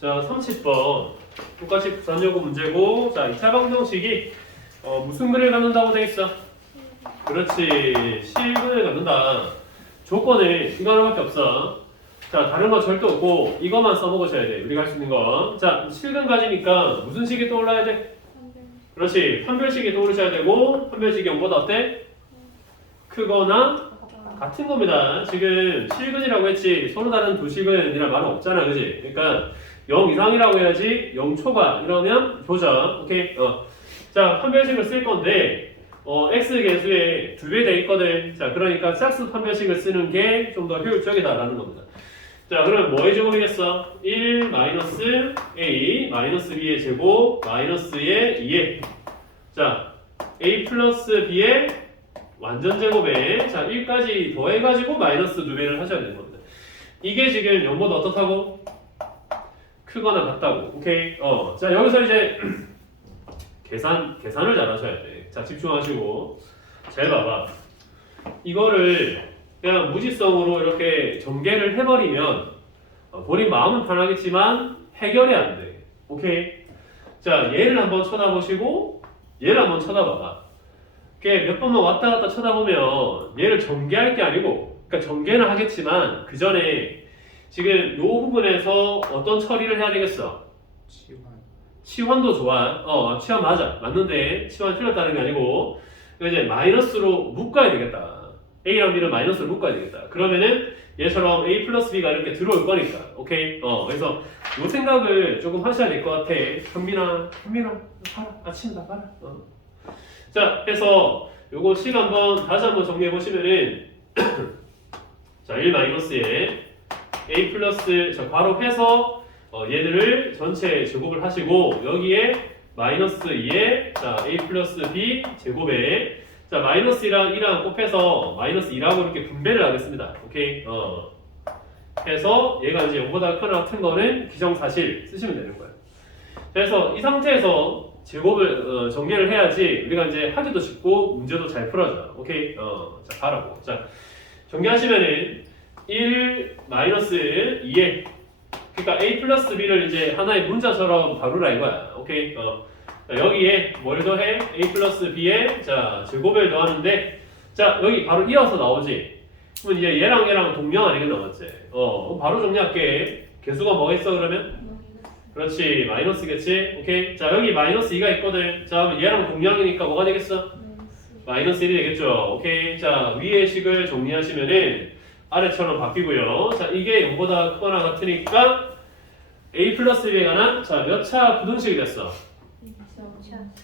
자, 30번. 똑같이 부산여고 문제고, 자, 2차 방정식이 어, 무슨 근을 갖는다고 돼 있어? 그렇지. 실근을 갖는다. 조건은 이거 하나밖에 없어. 자, 다른 거 절대 없고, 이것만 써먹으셔야 돼. 우리가 할 수 있는 거. 자, 실근 가지니까 무슨 식이 떠올라야 돼? 그렇지. 판별식이 떠오르셔야 되고, 판별식이 0보다 어때? 크거나 같은 겁니다. 지금 실근이라고 했지 서로 다른 두 실근이란 말은 없잖아, 그지? 그러니까 0 이상이라고 해야지 0 초과 이러면 교정. 오케이. 어. 자 판별식을 쓸 건데 어, x 개수에 두배 돼 있거든. 자 그러니까 짝수 판별식을 쓰는 게 좀 더 효율적이다라는 겁니다. 자 그럼 뭐의 제곱이겠어? 1 마이너스 a 마이너스 b의 제곱 마이너스의 2의 자 a 플러스 b의 완전 제곱에 자 1까지 더해가지고 마이너스 두 배를 하셔야 되는 겁니다. 이게 지금 0보다 어떻다고? 크거나 같다고. 오케이. 어. 자 여기서 이제 계산 계산을 잘 하셔야 돼. 자 집중하시고 잘 봐봐. 이거를 그냥 무지성으로 이렇게 전개를 해버리면 어, 본인 마음은 편하겠지만 해결이 안 돼. 오케이. 자 얘를 한번 쳐다보시고 얘를 한번 쳐다봐봐. 몇 번만 왔다 갔다 쳐다보면 얘를 전개할 게 아니고, 그러니까 전개는 하겠지만 그 전에 지금 이 부분에서 어떤 처리를 해야 되겠어? 치환 치환도 좋아. 어, 치환 맞아. 맞는데 치환 틀렸다는 게 아니고 이제 마이너스로 묶어야 되겠다. A랑 B를 마이너스로 묶어야 되겠다. 그러면은 얘처럼 A 플러스 B가 이렇게 들어올 거니까. 오케이? 어, 그래서 이 생각을 조금 하셔야 될 것 같아. 현민아, 현민아, 봐라. 아침이다, 봐라. 어. 자, 그래서 요거 식 한번 다시 한번 정리해 보시면은 자, 1 마이너스에 a 플러스 자, 바로 해서 어, 얘들을 전체 제곱을 하시고 여기에 마이너스 2에 자, a 플러스 b 제곱에 자, 마이너스 2랑 2랑 곱해서 마이너스 2라고 이렇게 분배를 하겠습니다. 오케이? 어. 해서 얘가 이제 0보다 크거나 같은 거는 기정사실 쓰시면 되는 거예요. 그래서 이 상태에서 제곱을 어, 정리를 해야지 우리가 이제 하기도 쉽고 문제도 잘 풀어져. 오케이? 어, 자, 가라고. 자, 정리하시면은 1 마이너스 2에 그러니까 a 플러스 b를 이제 하나의 문자처럼 바로라 이거야. 오케이? 어. 자, 여기에 뭘 더해? a 플러스 b에 자 제곱을 더하는데 자 여기 바로 이어서 나오지. 그러면 이제 얘랑 얘랑 동량 아니겠나 맞지? 어 그럼 바로 정리할게. 개수가 뭐겠어 그러면? 그렇지 마이너스겠지? 오케이 자 여기 마이너스 2가 있거든 자 그럼 얘랑 동량이니까 뭐가 되겠어? 마이너스 1이 되겠죠 오케이 자 위의 식을 정리하시면은 아래처럼 바뀌고요 자 이게 0보다 크거나 같으니까 a 플러스 b에 관한 자 몇 차 부등식이 됐어?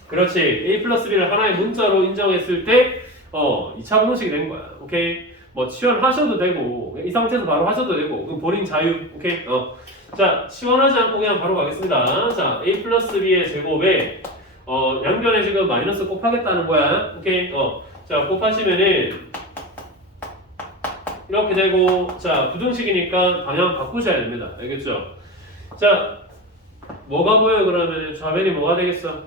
그렇지 a 플러스 b를 하나의 문자로 인정했을 때 어, 2차 부등식이 된 거야 오케이 뭐 치환하셔도 되고 이 상태에서 바로 하셔도 되고 그 본인 자유 오케이 어. 자, 치환하지 않고 그냥 바로 가겠습니다. 자, a 플러스 b의 제곱에 어, 양변에 지금 마이너스 곱하겠다는 거야. 오케이. 어. 자, 곱하시면은 이렇게 되고 자, 부등식이니까 방향 바꾸셔야 됩니다. 알겠죠? 자, 뭐가 보여 그러면 좌변이 뭐가 되겠어?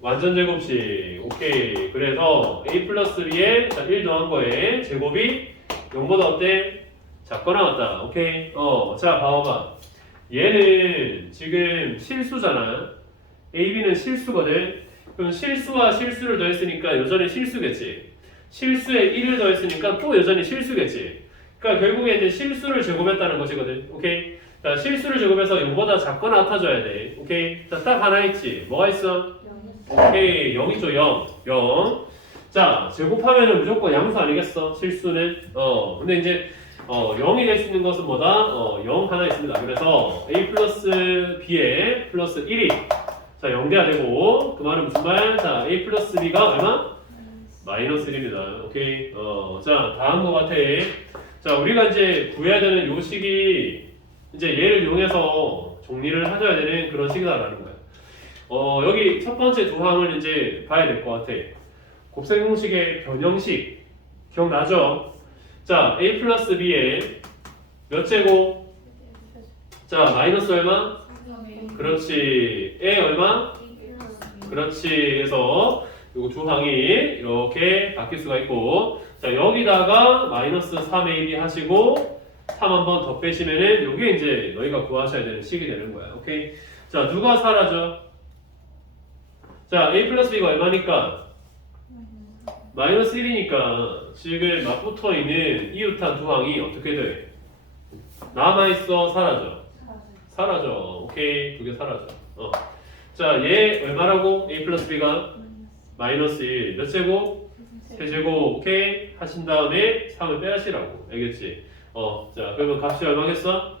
완전 제곱식. 오케이. 그래서 a 플러스 b에 자, 1 더한 거에 제곱이 0보다 어때? 작거나 같다. 오케이. 어, 자, 봐봐. 얘는 지금 실수잖아. AB는 실수거든. 그럼 실수와 실수를 더했으니까 여전히 실수겠지. 실수에 1을 더했으니까 또 여전히 실수겠지. 그러니까 결국에 이제 실수를 제곱했다는 것이거든. 오케이. 자, 실수를 제곱해서 0보다 작거나 같아져야 돼. 오케이. 자, 딱 하나 있지. 뭐가 있어? 오케이. 0이죠, 0. 0. 자, 제곱하면은 무조건 양수 아니겠어? 실수는. 어, 근데 이제 어, 0이 될 수 있는 것은 뭐다? 어, 0 하나 있습니다. 그래서 a 플러스 b에 플러스 1이 자0 돼야 되고 그 말은 무슨 말? 자 a 플러스 b가 얼마? 마이너스 1입니다. 오케이. 어, 자 다음 거 같아. 자 우리가 이제 구해야 되는 요 식이 이제 얘를 이용해서 정리를 하셔야 되는 그런 식이다라는 거야. 어, 여기 첫 번째 두 항을 이제 봐야 될 것 같아. 곱셈 공식의 변형식 기억나죠? 자, a 플러스 b에 몇 제곱? 자, 마이너스 얼마? 그렇지. a 얼마? 그렇지. 그래서 요거 두 항이 이렇게 바뀔 수가 있고 자, 여기다가 마이너스 3ab 하시고 3 한번 더 빼시면은 요게 이제 너희가 구하셔야 되는 식이 되는 거야. 오케이? 자, 누가 사라져? 자, a 플러스 b가 얼마니까? 마이너스 1이니까 지금 맞붙어 있는 이웃한 두 항이 어떻게 돼? 남아있어, 사라져? 사라져. 오케이, 두 개 사라져. 어. 자, 얘 얼마라고? a 플러스 b가 마이너스 1. 몇 제곱? 세제곱. 오케이. 하신 다음에 3을 빼하시라고. 알겠지? 어, 자, 그러면 값이 얼마겠어?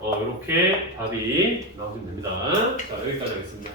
어, 이렇게 답이 나오시면 됩니다. 자, 여기까지 하겠습니다.